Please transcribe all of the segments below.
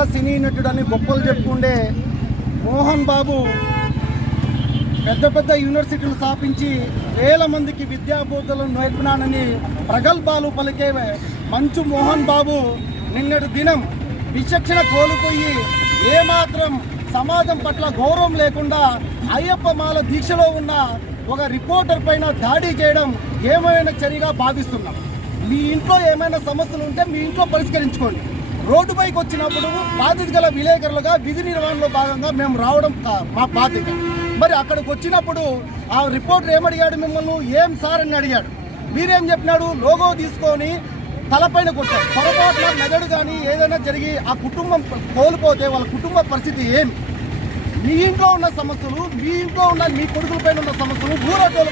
సినీ నటుడని గొప్పలు చెప్పుకుండే మోహన్ బాబు పెద్ద పెద్ద యూనివర్సిటీలు స్థాపించి వేల మందికి విద్యాబోధులను నేర్పినానని ప్రగల్భాలు పలికే మంచు మోహన్ బాబు నిన్నటి దినం విచక్షణ కోల్పోయి ఏమాత్రం సమాజం పట్ల గౌరవం లేకుండా అయ్యప్ప మాల దీక్షలో ఉన్న ఒక రిపోర్టర్ పైన దాడి చేయడం ఏమైనా చర్యగా భావిస్తున్నాం. మీ ఇంట్లో ఏమైనా సమస్యలు ఉంటే మీ ఇంట్లో పరిష్కరించుకోండి. రోడ్డు పైకి వచ్చినప్పుడు బాధ్యత గల విలేకరులుగా విధి నిర్వహణలో భాగంగా మేము రావడం మా బాధ్యత. మరి అక్కడికి వచ్చినప్పుడు ఆ రిపోర్టర్ ఏమడిగాడు మిమ్మల్ని? ఏం సార్ అని అడిగాడు. మీరేం చెప్పినాడు? లోగో తీసుకొని తలపైన కొట్టాడు పొరపాటున మెదడు కానీ ఏదైనా జరిగి ఆ కుటుంబం కోల్పోతే వాళ్ళ కుటుంబ పరిస్థితి ఏమి మీ ఇంట్లో ఉన్న సమస్యలు మీ ఇంట్లో ఉన్న మీ కొడుకులపైన ఉన్న సమస్యలు ఊరటోల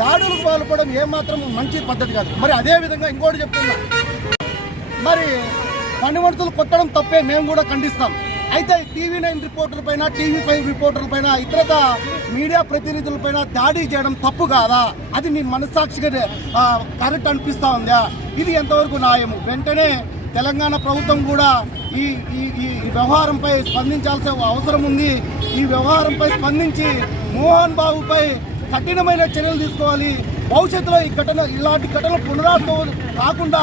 దాడులకు పాల్పడడం ఏమాత్రం మంచి పద్ధతి కాదు. మరి అదే విధంగా ఇంకోటి చెప్తున్నా. మరి పని కొట్టడం తప్పే మేము కూడా ఖండిస్తాం. అయితే టీవీ నైన్ రిపోర్టర్ పైన టీవీ ఫైవ్ రిపోర్టర్ పైన ఇతరత మీడియా ప్రతినిధుల పైన దాడి చేయడం తప్పు కాదా? అది మీ మనస్సాక్షిగా కరెక్ట్ అనిపిస్తా ఉందా? ఇది ఎంతవరకు న్యాయం వెంటనే తెలంగాణ ప్రభుత్వం కూడా ఈ ఈ ఈ ఈ వ్యవహారంపై స్పందించాల్సిన అవసరం ఉంది. ఈ వ్యవహారంపై స్పందించి మోహన్ బాబుపై కఠినమైన చర్యలు తీసుకోవాలి. భవిష్యత్తులో ఈ ఘటన ఇలాంటి ఘటనలు పునరావృతం కాకుండా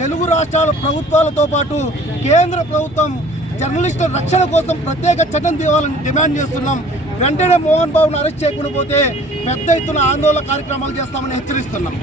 తెలుగు రాష్ట్రాల ప్రభుత్వాలతో పాటు కేంద్ర ప్రభుత్వం జర్నలిస్టుల రక్షణ కోసం ప్రత్యేక చట్టం తేవాలని డిమాండ్ చేస్తున్నాం. వెంటనే మోహన్ బాబును అరెస్ట్ చేయకుండా పోతే పెద్ద ఎత్తున ఆందోళన కార్యక్రమాలు చేస్తామని హెచ్చరిస్తున్నాం.